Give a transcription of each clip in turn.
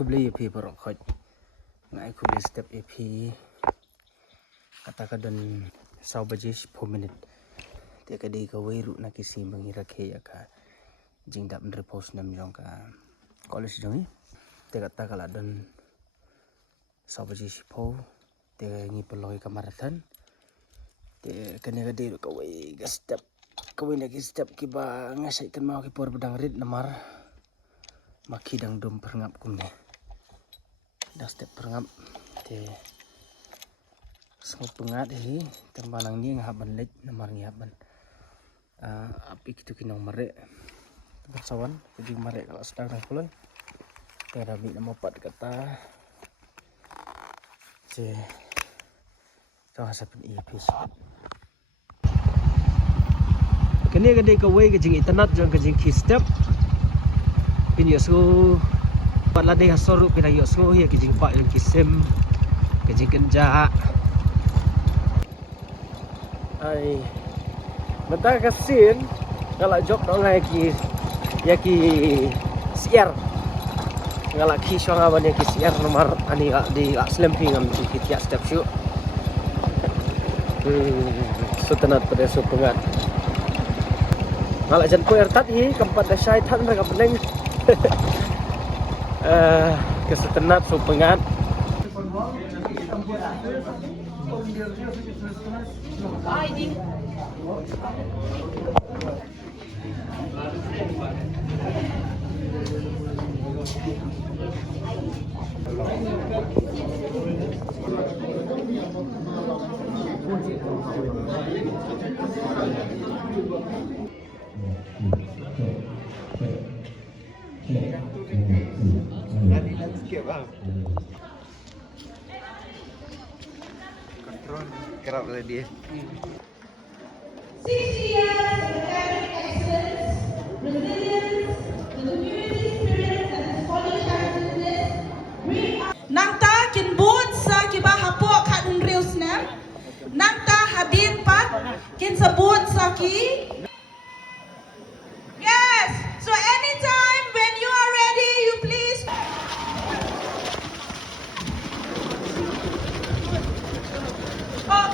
aku beli EP berokot ngai aku beli step EP katakan sau baje 10 minit dia kadi ka weiru na kisi mengira ke ya ka jingdap repose nam jong ka college jong dia kata kala dan sau baje 10 dia ngi peloi ka marathon dia kani kadi ka wei ga step ka wei lagi step ki ba ngasai kan mau ki por bedang rit namar maki dang dom perngap kumne dah step perngap te semua pengat hi tembanang ni ngaban lej namar ngaban api kitu kinong mare bersawan jadi mare kalau sedang nang kulon tiada mi nama pat kata je tahu sapen ipis kene gede ka way kajing internet jang kajing ki step pin yosu pala de hasoru pin yosu hi kajing pa yang kisem kajing kenja ai mata kasin kalau job dong lagi ya ki siar ngala ki shonga bane ki siar nomor ani di slemping am ki tiap step syu sutanat pada supengat ngala jan ko ertat hi kampat da syai tan ra kapeleng kesetenat supengat Kontrol kerap oleh dia. 60 years of academic excellence, resilience, the community spirit that this college has witnessed bring us. Nangta kin boot sa kiba hapo kan real snap. Nangta hadin pa kin sa boot sa ki. Yes, so anytime when you are ready, you please. Oh,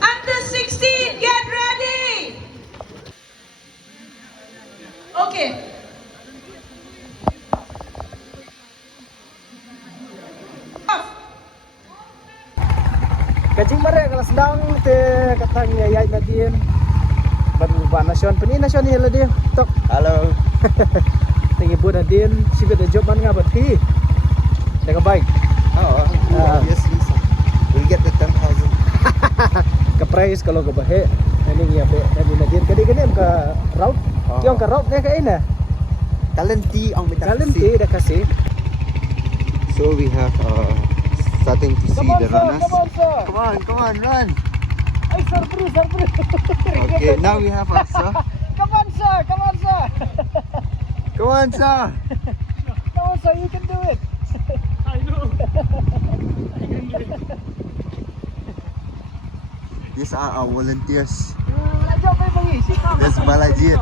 under 16, get ready. Okay. Off. kajing mare kalau sedang te katanya yai nadien berubah nasion peni nasion ni lah dia tok Halo. tinggi buat nadien sibet da job man ngabat pi dengan baik Oh, obviously so. We'll get the 10,000. ke price kalau ke bahe ini ya be dan nadien kadi am ka route yang ka route ne ka ina Talenti ang minta kalian kasih. dah kasih So we have starting to see the runners. sir Come on, run. ay surprise Okay, now we have us, sir. come on sir Come on, sir. come on sir you can do it I know These are our volunteers. job ay mangisi There's Balajit.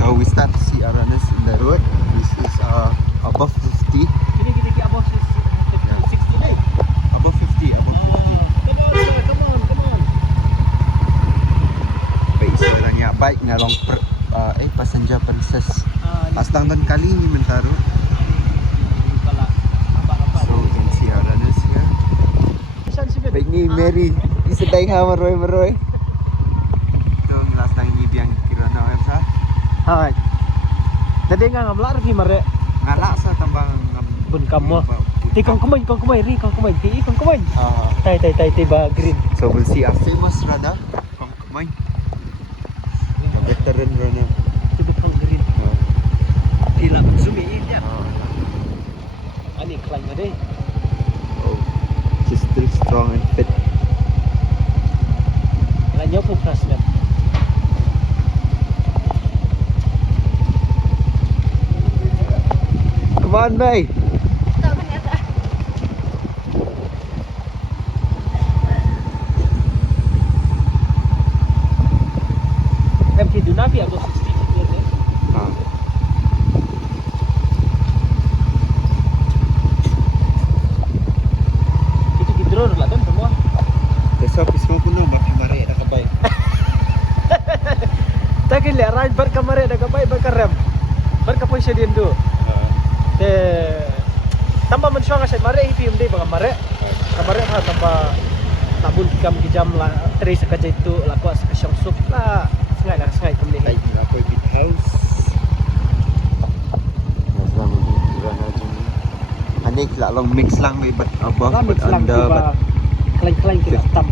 So we start to see our runners in the road. This is above 50. Ini kita above 68. Above 50, above 50. Come on, sir. Come on. Baik, sebenarnya baik ngarong passenger princess. Pastang dan kali ini mentaruh. So we can see our runners here. Baik ni Mary, disedai ha meroy. Ito ang last time ni biang kirana ang sa. Hai. Tadi nga ngamlar pi mare. Ngalak sa tambang Bun kamu. Ti kong kumay ri kong kumay. Ti kong kumay. Tai ba green. So we'll see our famous runner from Kamay. A veteran runner. Ti kong green. Ti lang sumi dia. Ani klaim ade. Oh, she's still strong and fit. La nyopo kasna. Come on, May. MK do not be above 60. มันก็pun siya din do. Te tambah men syang asyik mare hipi umdi bang mare. Kamare ha tambah tabul kam kijam la tre sakaja itu lakwa sakasyang sup la sengai kumni. Ay, apa bit house. Nasam kirana jeng. Anik lah long mix lang may bat above Lamit bat lang under ba bat. klaing kita tam.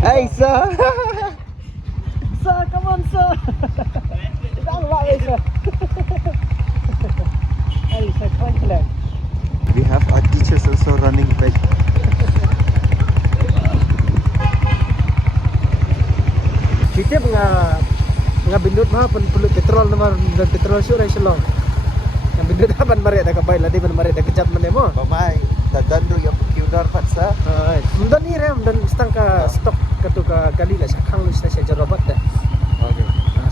Ay sa. Sir, come on sir. Kita angkat sir. Ay, sir, klaing. We have our teachers also running back. Kita nga bindut mah perlu petrol nomor dan petrol sure selong. Yang bindut apa mari ada kabai ladi mari ada kejap menemo. Pamay, dadando yung kiudar pat sa. Dan ni rem dan stang ka stok katu ka kali lah sakang lu stasiun jarobat dah. Okay.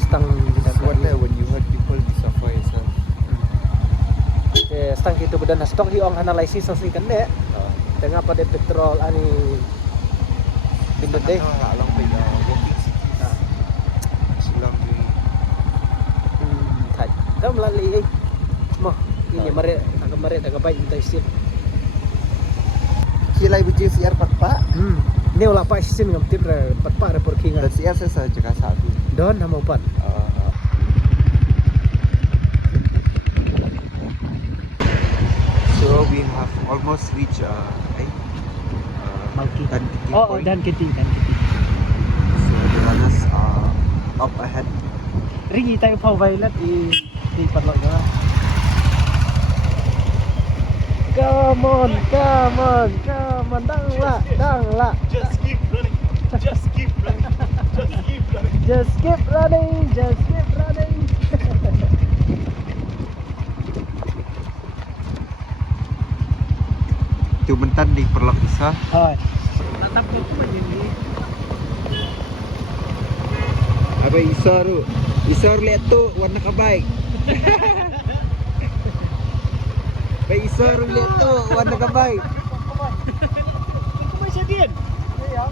Stang That's what when you heard people suffer sir. Stang itu bedan stok di ong analisis sosli kan deh. Tengah pada petrol ani bindut deh. Along by walking cities. Silang di. Thai. Dah melalui mah ini mari tak baik kita isin. Kilay biji siar pat pa. Ni wala pa isin ngam tim pat pa re porking. Dan siar sa jaga satu. Don nama pat. So we have almost reached Dan Kiti point. Dan Kiti. So the runners are up ahead. Ringi tayo pa violet di padlock na. Come on, dangla. Just keep running. Just keep running. Itu bentar di perlak isa. Hai. Tatap ko ini. Apa isaru? Isar lihat tu warna kebaik. Apa isaru lihat tu warna kebaik. Kau sadin. Ya.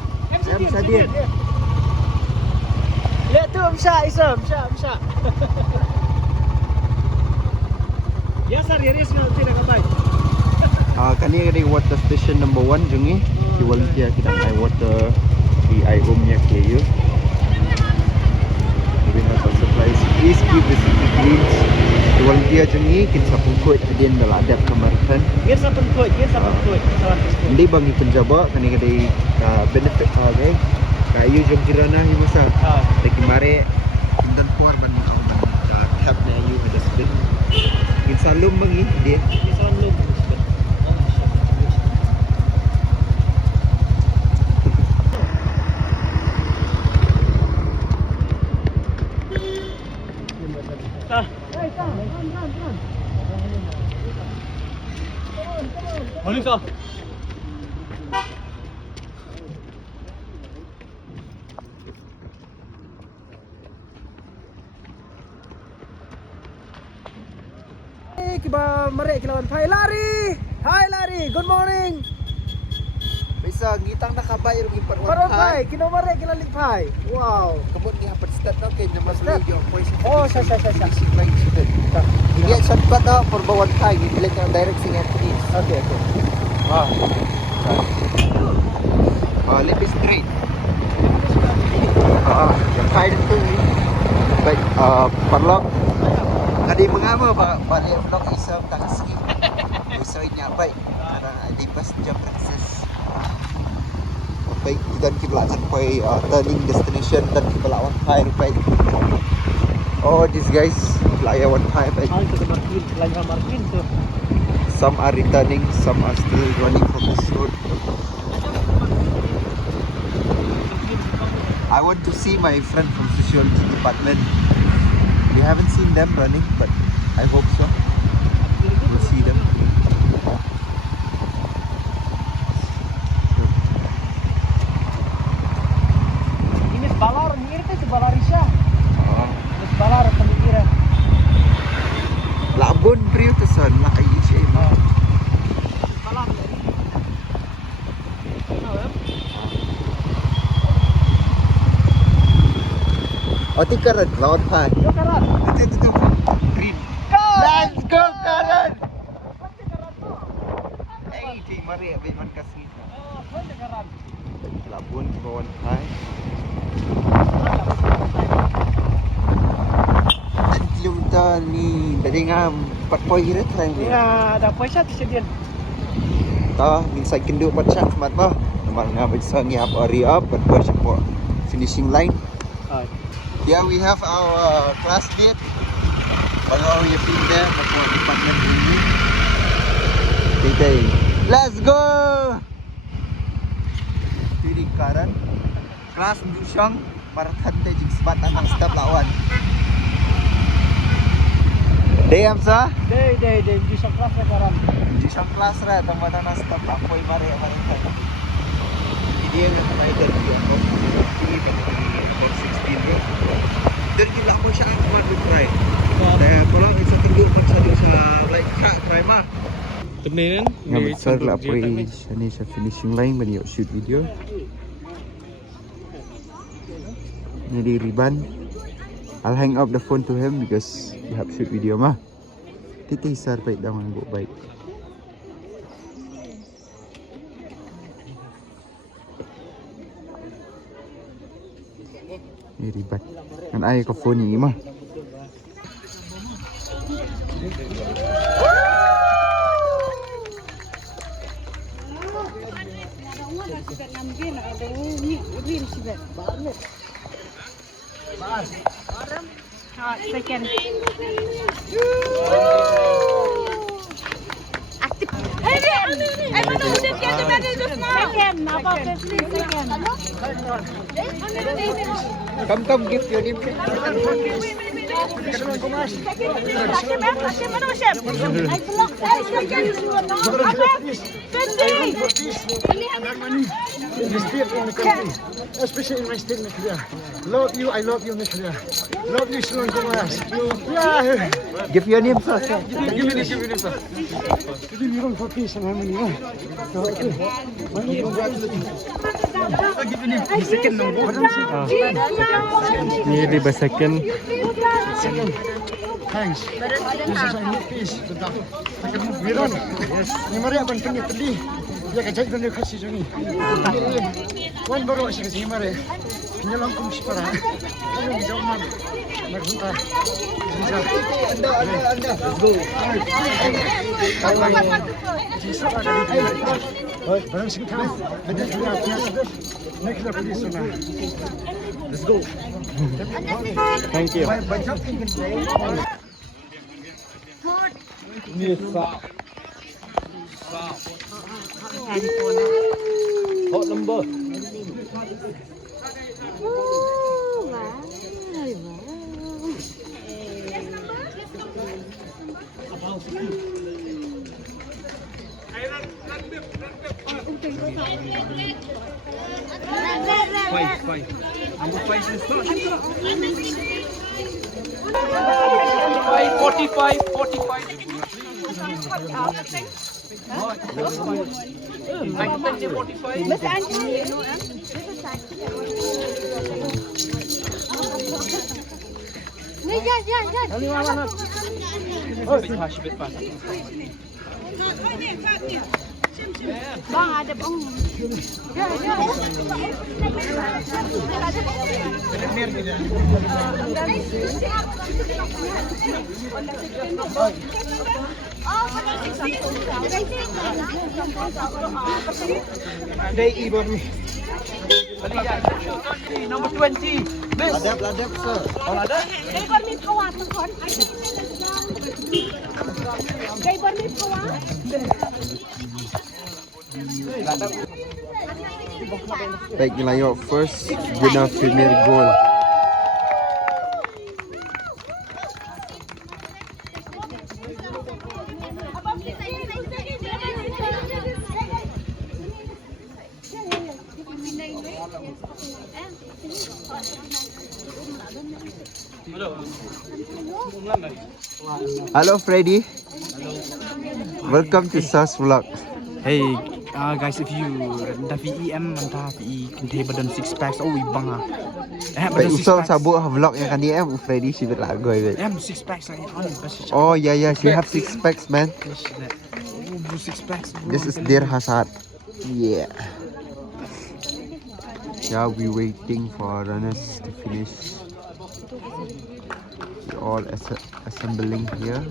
Sadin. Lihat tu Amsha. Ya sar yaris na tidak kabay. Kani ada water station number 1 jungi. Di volunteer kita ay water di IOM-nya KU. We have our supplies. Please keep the city clean. Di volunteer jungi kita sapung kuat adin dalam adab kemarikan. Biar sapun kuat. Salah tersebut. Hindi bangi penjaba kani kada benefit okay. Kayu jom kirana himasa. Taki mare kindan kuar ban tap na ayu ada spin. Kin salum bangi dia. Boleh kau? Kiba mari kilawan Hai lari. Good morning. Bisa ngitang nakabay rugi per Parang Pai, kino mari kilalik Pai. Wow. Kebun ni hapat start okay nama start yo voice. Oh, sa. Ini shortcut dah for bawah thai ni bila kang direct sing Anthony. Okay. Lebih straight. Yang thai itu baik perlok. Kadi mengapa balik vlog isam taksi. Usainya baik. Karena di pas jam proses. Baik dan kita sampai turning destination dan kita lawan Thai baik. Oh these guys lawan Thai baik. Markin tu. Some are returning, some are still running from this road. I want to see my friend from sociology department. We haven't seen them running, but I hope so. We'll see them. Ini sebalar, mirip tu sebalar Isya. Sebalar pemikiran. Labon brio tu son, nak ayi siya. Sebalar. Oh, ti karat lawan Thai. Yo karat. Itu green. ni tadi ngam 4 poin kira try ni. Ya, dah poin satu sedih. Ta inside kenduk 4 shot mat bah. Nampak ngam bisa ngiap hurry up but support finishing line. Here we have our classmate. Bago we film there for department ini. Okay. Let's go. Tiri karan. Kelas Busyong Marathon Tajik Sebatan ng stop lawan. Day amsa? Day. Di sa kelas na karam. Busyong kelas ra tambatan ng stop apoy mari. Dia yang rider dia for 16 ya. Dan kita mau siya ang kuat try. Daya tolong isa tunduk paksa dia sa like try mah. Temenan Ngam sir la apoy ani sa finishing line bani shoot video. Ni di riban. I'll hang up the phone to him because we have shoot video mah. Titi sir baik dah mang baik. Ni riban. Kan ai ko phone ni mah. Second. Come give your name. Especially in my state, Nicolia. Love you, I love you, Nicolia. Love you, Sri Lanka. Yeah. Give your name sir. Give me this, sir. Give me room for peace and harmony. ni di ba second. Thanks. This is I need peace. Viron. Yes. Ni mari akan pedih. Ya kajak dan kasih joni. Wan baru asyik kasi mari. Penyalang kum sipara. Ano jauh man. Maghunta. Anda. Let's go. Barang singkang. Ada punya next level di sana. Let's go. Thank you. Hot number. Five. Number 5 is not. 45. Bang ada bang. Day ibon. Number 20. Ladap sir. Kay Barmi kawa tungkon. Kay Barmi kawa. Baik nilai your first guna female goal. Hello Freddy. Welcome to SAS Vlog. Hey guys, if you dah VEM mantap VE contain badan 6 packs oh ibang Baik usah sabuk vlog yang kan dia Freddy si lagu itu. 6 packs lagi Oh yeah, she have 6 packs man. 6 packs. This is their hazard. Yeah. Yeah, we waiting for runners to finish. We all assembling here.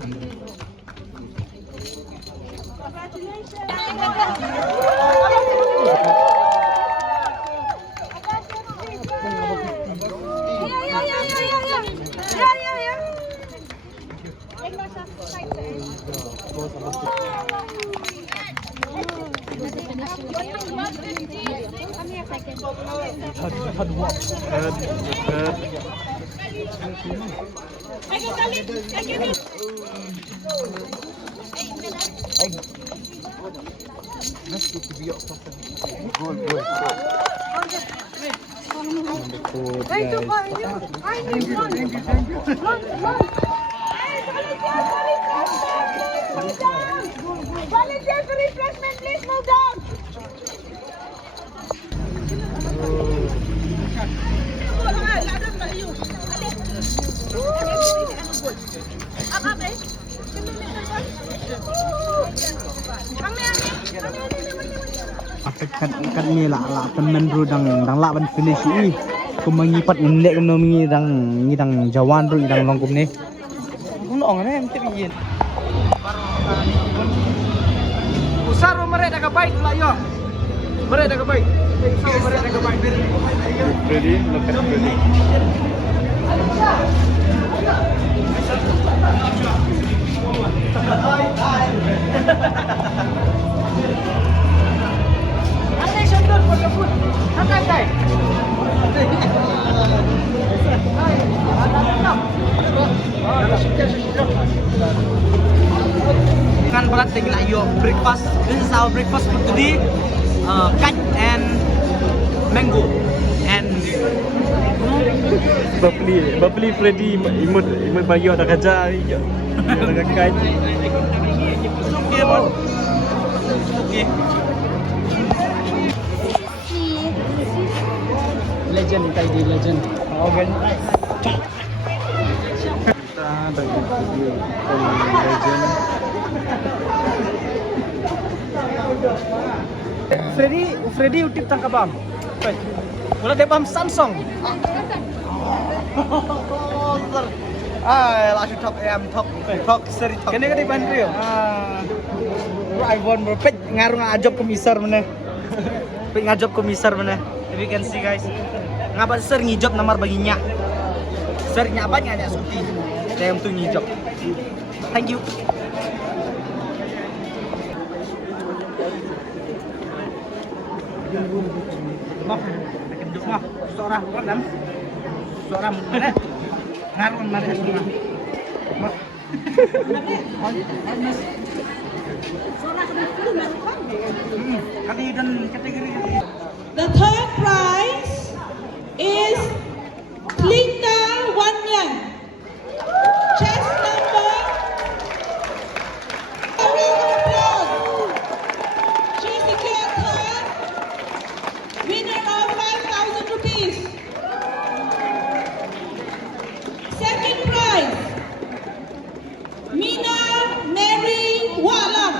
Volunteer for refreshment, please move down. Kat ni lah temen ru dang la ban finish i. Ku mengipat nilai ku mengi dang jawan ru dang longkum ni. Ku nong ne em yin. Usar mereka dah baik lah yo. Mereka dah baik. Mereka dah baik. Ready? Look at ready. Attention girl for the food. Hantai dai. Kan berat dengan ayo breakfast. This is our breakfast for today. Kite and mango and Bapli Freddy imut bayo dah kerja ni je. Dah kai. okay bon. Okay. Legend tadi legend. Organ. Kita bagi video legend. Freddy utip tangkap bam. Wala de bam Samsung. Langsung top seri top. Kene kene ban rio. iPhone bro, pet ngaruh ngajop komisar mana. Pet ngajop komisar mana. If you can see guys. Ngapa ser ngijop nomor baginya. Ser nyapa nyanya suti. Saya untuk ngijop. Thank you. Mah, keduk mah. Seorang kan? Seorang mana? Ngaruh mana semua. Mah. The third prize is Klinda Wanyang. Chest number. A round of applause. She secured third. Winner of 5,000 rupees. Second prize. Mina Mary Walam.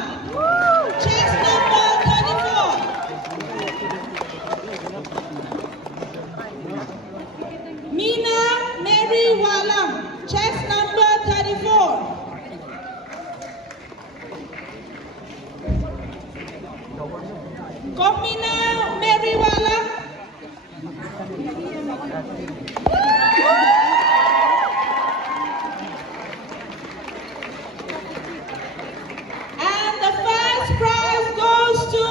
Chest number 34. Mina Mary Walam. Chest number 34. Komina Mary Walam. And the first prize goes to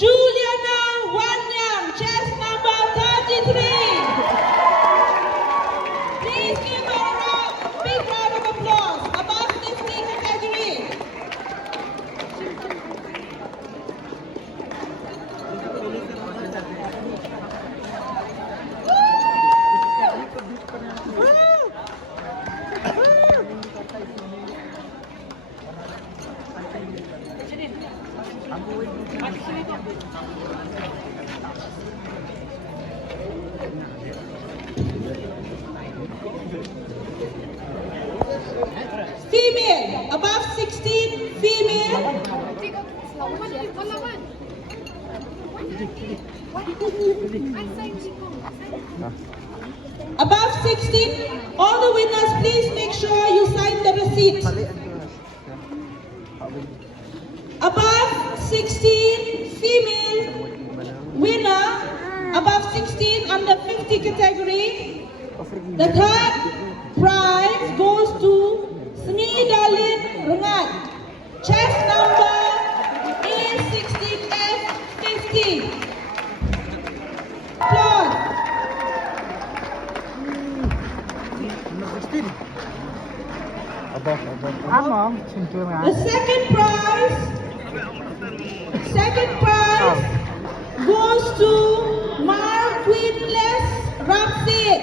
Juliana Wanyang, chest number 33. Please give her a big round of applause. Above 50 category. Female, above 16, female. Above 16, all the winners, please make sure you sign the receipt. Above 16, female winner, above 16 under 50 category. The third prize goes to Smidalin Rengat, chest number A16F50. Applause. The second prize goes to Marquinless Rapsid.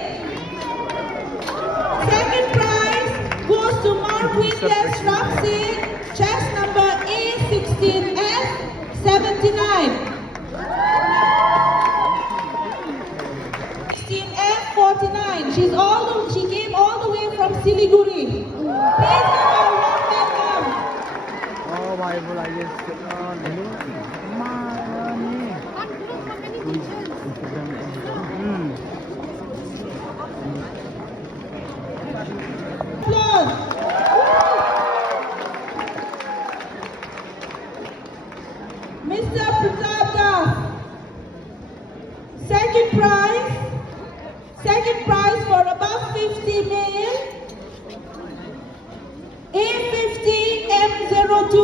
Second prize goes to Marquinless Rapsid, chest number A16F79. 16F49. She came all the way from Siliguri. Please give her a warm welcome. Oh, my bola, yes. Applause. Mr. Pratap Das. Second prize for above 50 male. A50 M02,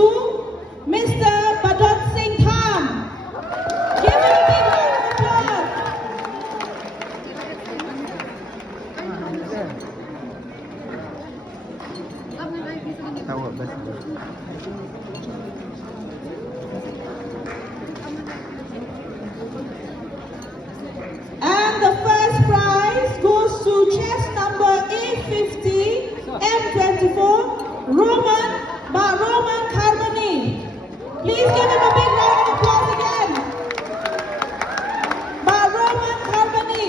Mr. Badot Singh Tham. Give him a big round of applause. And the first prize goes to chest number A50 M24, Roman Carboni. Please give him a big round of applause again. Roman Carboni.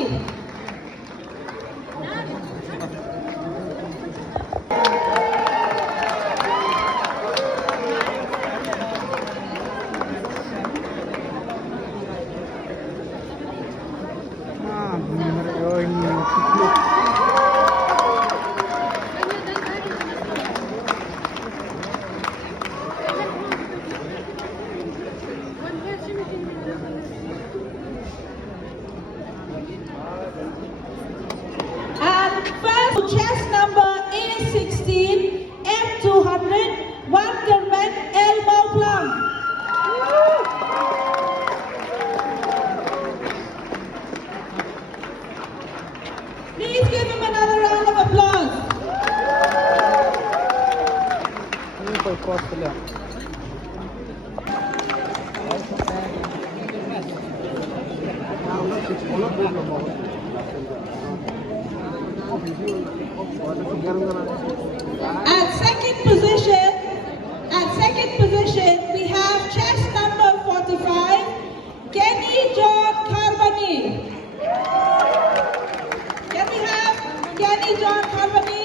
And first, chest number A16 M200, Wanderman Elbow Plum. Please give him another round of applause. At second position, we have chest number 45, Kenny John Carboni. Can we have Kenny John Carboni?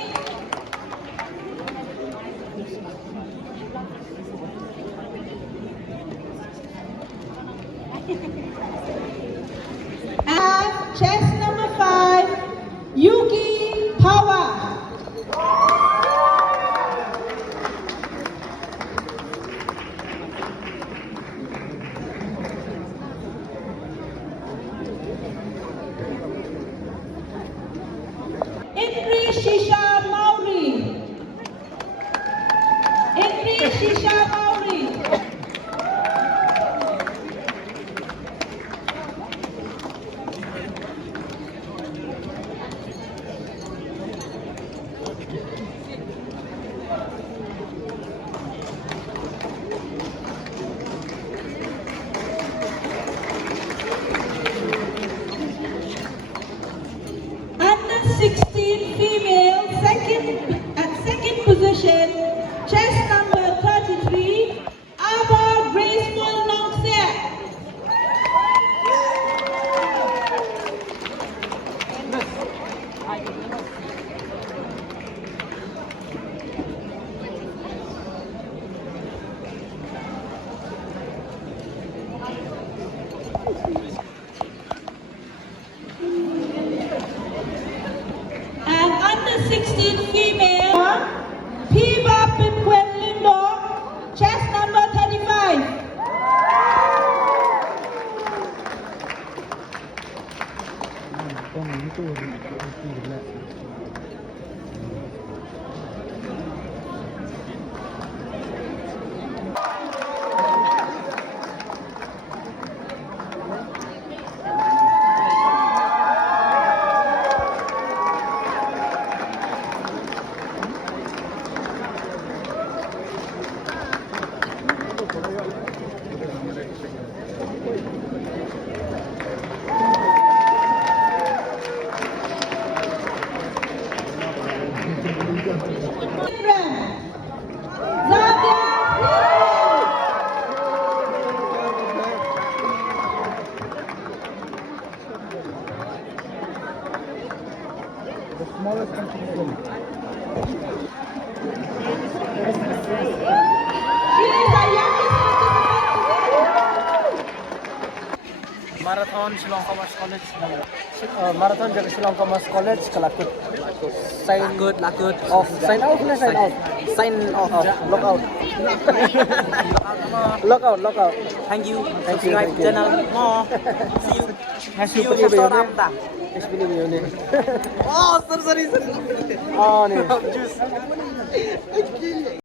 And chest number 5, Yuki Power. Indri Shisha Mauri. Indri Shisha Mauri. Under 16 female, at second position, chest number 33, Marathon Shillong Commerce College Marathon jaga Shillong Commerce College kelakut sign Lakut. off sign out na sign out Sign off. lockout lockout Thank you. Thank you, Subscribe thank you. channel mo. See you. Happy you birthday sa yun Ramda. Happy birthday yun Oh, sorry. oh nih